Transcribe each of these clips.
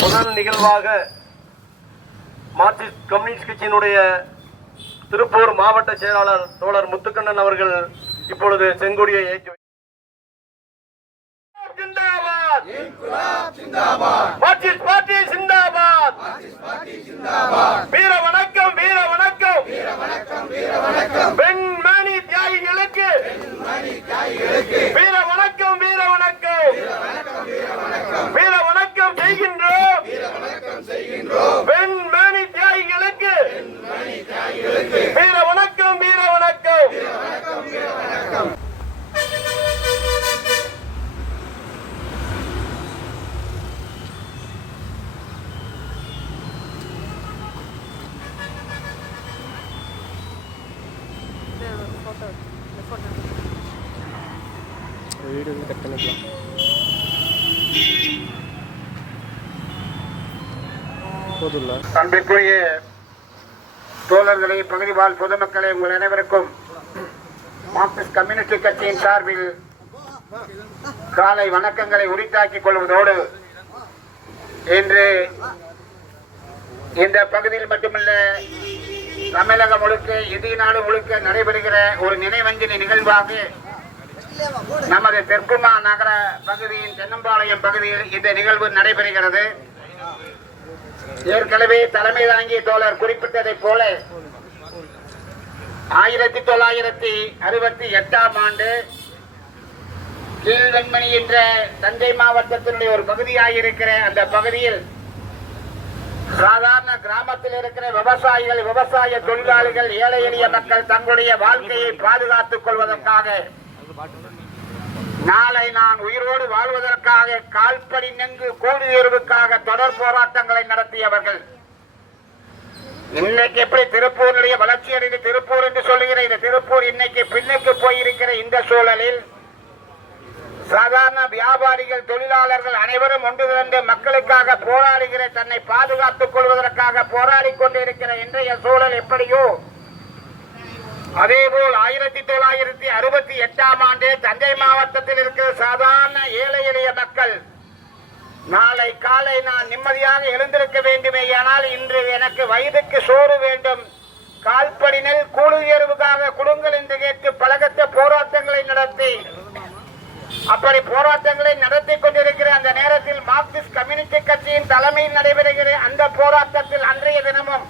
முதல் நிகழ்வாக Marxist communist கட்சியினுடைய திருப்பூர் மாவட்ட செயலாளர் தோழர் முத்துக்கண்ணன் அவர்கள் இப்பொழுது செங்கொடியை ஏற்றி வை- ஜிந்தாபாத்! மார்க்சிஸ்ட் பார்ட்டி ஜிந்தாபாத்! வீர வணக்கம் வீர வணக்கம் பெண்மணி தியாகிகளுக்கு வீர வணக்கம் வீர வணக்கம் வீர வணக்கம் செய்கின்றோம் பெண்மணி தியாகிகளுக்கு வீர வணக்கம் வீர வணக்கம் வீடியோ கட் பண்ணிக்கலாம். போதும்ல? அன்பிற்குரிய தோழர்களே பகுதி வாழ் பொதுமக்களே உங்கள் அனைவருக்கும் மார்க்சிஸ்ட் கம்யூனிஸ்ட் கட்சியின் சார்பில் காலை வணக்கங்களை உரித்தாக்கிக் கொள்வதோடு இன்று இந்த பகுதியில் மட்டுமல்ல தமிழகம் முழுக்க இந்திய நாடு முழுக்க நடைபெறுகிற ஒரு நினைவஞ்சலி நிகழ்வாக நமது தெற்குமா நகர பகுதியின் தென்னம்பாளையம் பகுதியில் இந்த நிகழ்வு நடைபெறுகிறது. ஏற்கனவே தலைமை தாங்கிய தோழர் குறிப்பிட்டதைப் போல ஆயிரத்தி தொள்ளாயிரத்தி அறுபத்தி எட்டாம் ஆண்டு கீழ்வெண்மணி என்ற தஞ்சை மாவட்டத்தினுடைய ஒரு பகுதியாக இருக்கிற அந்த பகுதியில் சாதாரண கிராமத்தில் இருக்கிற விவசாயிகள் விவசாய தொழிலாளிகள் ஏழை எளிய மக்கள் தங்களுடைய வாழ்க்கையை பாதுகாத்துக் கொள்வதற்காக நாளை நான் உயிரோடு வாழ்வதற்காக கால்படி நெங்கு கோடி உயர்வுக்காக தொடர் போராட்டங்களை நடத்தியவர்கள். இன்னைக்கு எப்படி திருப்பூருடைய வளர்ச்சி அடைந்து திருப்பூர் என்று சொல்லுகிற இந்த திருப்பூர் இன்னைக்கு பின்னுக்கு போயிருக்கிற இந்த சூழலில் சாதாரண வியாபாரிகள் தொழிலாளர்கள் அனைவரும் ஒன்று திரண்டு மக்களுக்காக போராடுகிற தன்னை பாதுகாத்துக் கொள்வதற்காக போராடி கொண்டிருக்கிற இன்றைய சூழல் எப்படியோ அதேபோல் ஆயிரத்தி தொள்ளாயிரத்தி அறுபத்தி எட்டாம் ஆண்டு தஞ்சை மாவட்டத்தில் இருக்கிற சாதாரண ஏழை எளிய மக்கள் நாளை காலை நான் நிம்மதியாக எழுந்திருக்க வேண்டுமே ஆனால் இன்று எனக்கு வயதுக்கு சோறு வேண்டும். கால்படினில் கூலி உயர்வுக்காக குடுங்கள் என்று கேட்டு பழகத்த போராட்டங்களை நடத்தி அப்படி போராட்டங்களை நடத்தி கொண்டிருக்கிற அந்த நேரத்தில் மார்க்சிஸ்ட் கம்யூனிஸ்ட் கட்சியின் தலைமையில் நடைபெறுகிற அந்த போராட்டத்தில் அன்றைய தினமும்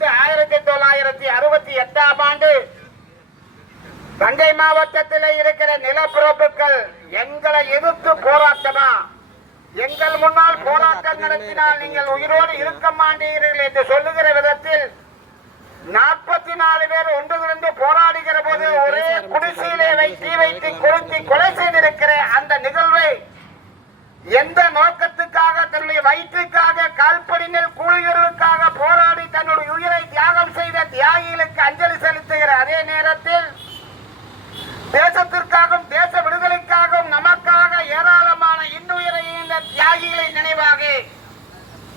அந்த ஆயிரத்தி தொள்ளாயிரத்தி அறுபத்தி எட்டாம் ஆண்டு தஞ்சை மாவட்டத்தில் இருக்கிற நிலப்பிரபுக்கள் எங்களை எதிர்த்து போராட்டமா? எங்கள் முன்னால் போராட்டம் நடத்தினால் நீங்கள் உயிரோடு இருக்க மாட்டீர்கள் என்று சொல்லுகிற விதத்தில் நாற்பத்தி நாலு பேர் ஒன்று திரண்டு போராடுகிற போது ஒரே குடிசையிலே வைத்து வைத்து கொளுத்தி கொலை செய்திருக்கிற அந்த நிகழ்வை எந்த நோக்கத்துக்காக தன்னுடைய வயிற்றுக்காக கால்படினில் கூலிகளுக்காக போராடி தன்னுடைய உயிரை தியாகம் செய்த தியாகிகளுக்கு அஞ்சலி செலுத்துகிற அதே நேரத்தில் தேசத்திற்காகவும் தேச விடுதலைக்காகவும் நமக்காக ஏராளமான இன்னுயிரை இந்த தியாகிகளை நினைவாக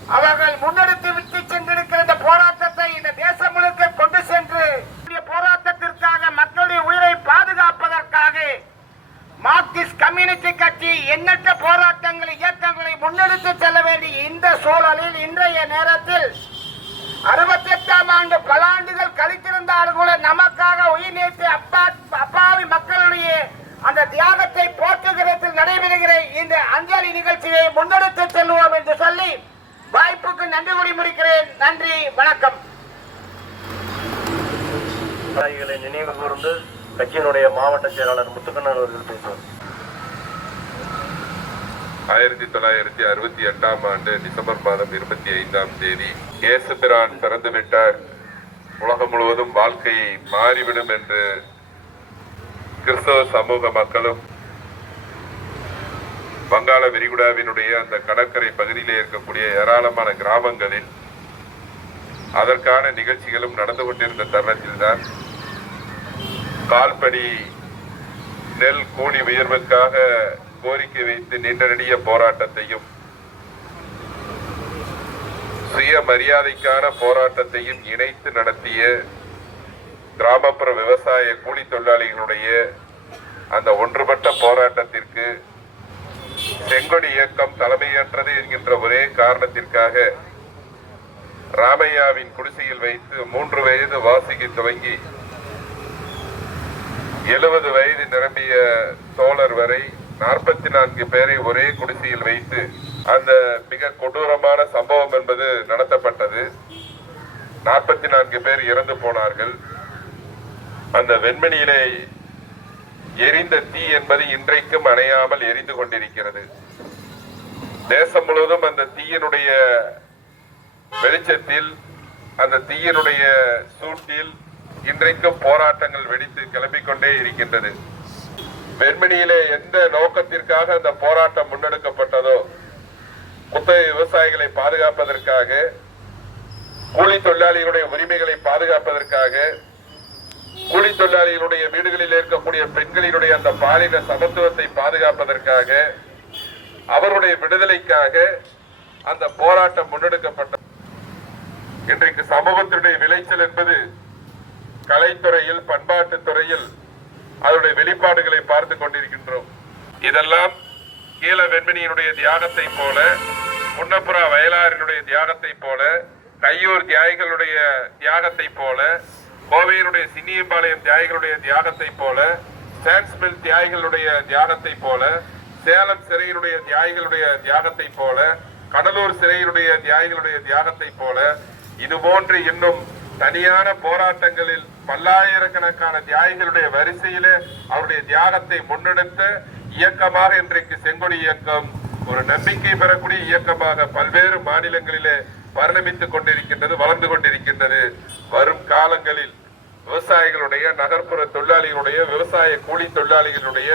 அவர்கள் முன்னெடுத்து விட்டு சென்றிருக்கிற இந்த போராட்டத்தை இந்த தேசம் முழுக்க கொண்டு சென்று இந்த போராட்டத்திற்காக மக்களுடைய உயிரை பாதுகாப்பதற்காக மார்க்சிஸ்ட் கம்யூனிஸ்ட் கட்சி எண்ணற்ற போராட்டங்களை இயக்கங்களை முன்னெடுத்து செல்ல வேண்டிய இந்த சூழலில் இன்றைய நேரத்தில் அறுபத்தி எட்டாம் ஆண்டு பல ஆண்டுகள் கழித்திருந்தாலும் கூட நமக்காக உயிர் நீத்து அப்பா அப்பாவி மக்களுடைய அந்த தியாகத்தை போற்றுகிறதில் நடைபெறுகிற இந்த அஞ்சலி நிகழ்ச்சியை முன்னெடுத்து செல்வோம் என்று சொல்லி வாய்ப்புக்கு நன்றி கூறி முடிக்கிறேன். நன்றி வணக்கம். நினைவு கூர்ந்து கட்சியினுடைய மாவட்ட செயலாளர் முத்துக்கண்ணன் அவர்கள் பேசுவார். ஆயிரத்தி தொள்ளாயிரத்தி அறுபத்தி எட்டாம் ஆண்டு டிசம்பர் மாதம் இருபத்தி ஐந்தாம் தேதி இயேசு பிரான் பிறந்துவிட்டார் உலகம் முழுவதும் வாழ்க்கை மாறிவிடும் என்று கிறிஸ்தவ சமூக மக்களும் வங்காள விரிகுடாவினுடைய அந்த கடற்கரை பகுதியிலே இருக்கக்கூடிய ஏராளமான கிராமங்களில் அதற்கான நிகழ்ச்சிகளும் நடந்து கொண்டிருந்த தருணத்தில்தான் கால்படி நெல் கூலி உயர்வுக்காக கோரிக்கை வைத்து நீண்ட போராட்டத்தையும் சுய மரியாதைக்கான போராட்டத்தையும் இணைத்து நடத்திய கிராமப்புற விவசாய கூலி தொழிலாளிகளுடைய அந்த ஒன்றுபட்ட போராட்டத்திற்கு செங்கொடி இயக்கம் தலைமையேற்றது என்கின்ற ஒரே காரணத்திற்காக ராமையாவின் குடிசையில் வைத்து மூன்று வயது வாசிக்கு துவங்கி எழுபது வயது நிரம்பிய தோழர் வரை நாற்பத்தி நான்கு பேரை ஒரே குடிசையில் வைத்து அந்த மிக கொடூரமான சம்பவம் என்பது நடத்தப்பட்டது. நாற்பத்தி நான்கு பேர் இறந்து போனார்கள். அந்த வெண்மணியிலே எரிந்த தீ என்பது இன்றைக்கும் அணையாமல் எரிந்து கொண்டிருக்கிறது. தேசம் முழுவதும் அந்த தீயினுடைய வெளிச்சத்தில் அந்த தீயினுடைய சூட்டில் இன்றைக்கும் போராட்டங்கள் வெடித்து கிளம்பிக்கொண்டே இருக்கின்றது. வெண்மணியிலே எந்த நோக்கத்திற்காக அந்த போராட்டம் முன்னெடுக்கப்பட்டதோ குத்தகை விவசாயிகளை பாதுகாப்பதற்காக கூலி தொழிலாளிகளுடைய உரிமைகளை பாதுகாப்பதற்காக கூலி தொழிலாளிகளுடைய வீடுகளில் இருக்கக்கூடிய பெண்களினுடைய அந்த பாலின சமத்துவத்தை பாதுகாப்பதற்காக அவருடைய விடுதலைக்காக அந்த போராட்டம் முன்னெடுக்கப்பட்ட இன்றைக்கு சமூகத்தினுடைய விளைச்சல் என்பது கலைத்துறையில் பண்பாட்டு துறையில் அதனுடைய வெளிப்பாடுகளை பார்த்து கொண்டிருக்கின்றோம். இதெல்லாம் கீழ வெண்மணியினுடைய தியாகத்தை போல முன்னப்புறா வயலாரினுடைய தியாகத்தை போல கையூர் தியாகிகளுடைய தியாகத்தை போல கோவையினுடைய சின்னியம்பாளையம் தியாகிகளுடைய தியாகத்தை போல சான்ஸ்மில் தியாகிகளுடைய தியாகத்தை போல சேலம் சிறையினுடைய தியாகிகளுடைய தியாகத்தை போல கடலூர் சிறையினுடைய தியாகிகளுடைய தியாகத்தை போல இது போன்று இன்னும் தனியான போராட்டங்களில் பல்லாயிரக்கணக்கான தியாகிகளுடைய வரிசையில அவருடைய தியாகத்தை முன்னெடுத்த இயக்கமாக இன்றைக்கு செங்கொடி இயக்கம் ஒரு நம்பிக்கை பெறக்கூடிய இயக்கமாக பல்வேறு மாநிலங்களிலே பரிணமித்துக் கொண்டிருக்கின்றது வளர்ந்து கொண்டிருக்கின்றது. வரும் காலங்களில் விவசாயிகளுடைய நகர்ப்புற தொழிலாளிகளுடைய விவசாய கூலி தொழிலாளிகளுடைய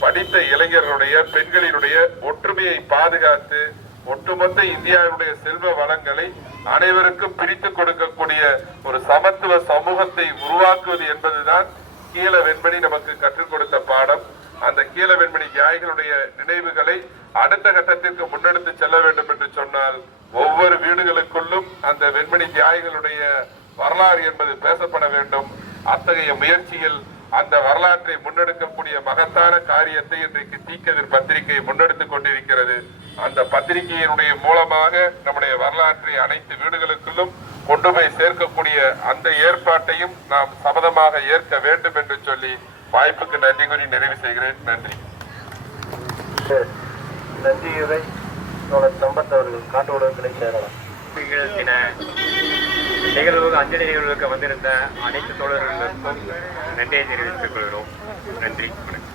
படித்த இளைஞர்களுடைய பெண்களினுடைய ஒற்றுமையை பாதுகாத்து ஒட்டுமொத்த இந்தியாவுடைய செல்வ வளங்களை அனைவருக்கும் பிரித்து கொடுக்கக்கூடிய ஒரு சமத்துவ சமூகத்தை உருவாக்குவது என்பதுதான் கீழ வெண்மணி நமக்கு கற்றுக் கொடுத்த பாடம். அந்த கீழ வெண்மணி தியாகிகளுடைய நினைவுகளை அடுத்த கட்டத்திற்கு முன்னெடுத்து செல்ல வேண்டும் என்று சொன்னால் ஒவ்வொரு வீடுகளுக்குள்ளும் அந்த வெண்மணி தியாகிகளுடைய வரலாறு என்பது பேசப்பட வேண்டும். அத்தகைய முயற்சியில் அந்த வரலாற்றை முன்னெடுக்கக்கூடிய மகத்தான காரியத்தை இன்றைக்கு தீக்கதிர் பத்திரிகை முன்னெடுத்துக் கொண்டிருக்கிறது. அந்த பத்திரிகையினுடைய மூலமாக நம்முடைய வரலாற்றை அனைத்து வீடுகளுக்குள்ளும் கொண்டு போய் சேர்க்கக்கூடிய அந்த ஏற்பாட்டையும் நாம் சபதமாக ஏற்க வேண்டும் என்று சொல்லி வாய்ப்புக்கு நன்றி கூறி நிறைவு செய்கிறேன். நன்றி. நன்றியுரை சம்பத் அவர்கள் காட்டு உணவுகளை சேரலாம் தின நிகழ்வுக்கு அஞ்சலி நிகழ்வுக்கு வந்திருந்த அனைத்து தோழர்களுக்கும் நன்றியை தெரிவித்துக் கொள்கிறோம். நன்றி. வணக்கம்.